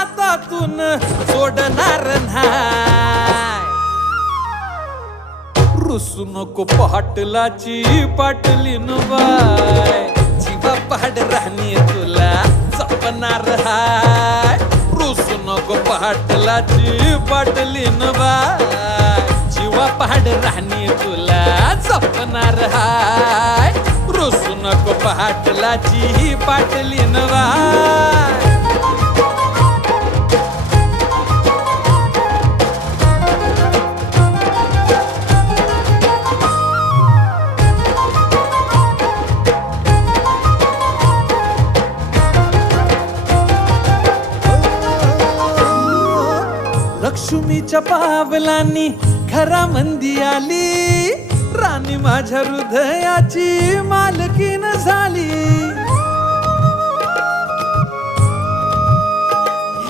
हातातून सोडणार नाही. रुसू नको पाटलाची पाटलीन बाय, जीवा पहाड राहणी तुला जपणार हाय. रुसू नको पाटलाची पाटलीन बाय, जीवा पहाड राहणी तुला जपणार हाय. रुसू नको पाटलाची पाटलीन बाय. लक्ष्मीच्या पावलांनी घरामंदी आली, राणी माझ्या हृदयाची मालकीन झाली.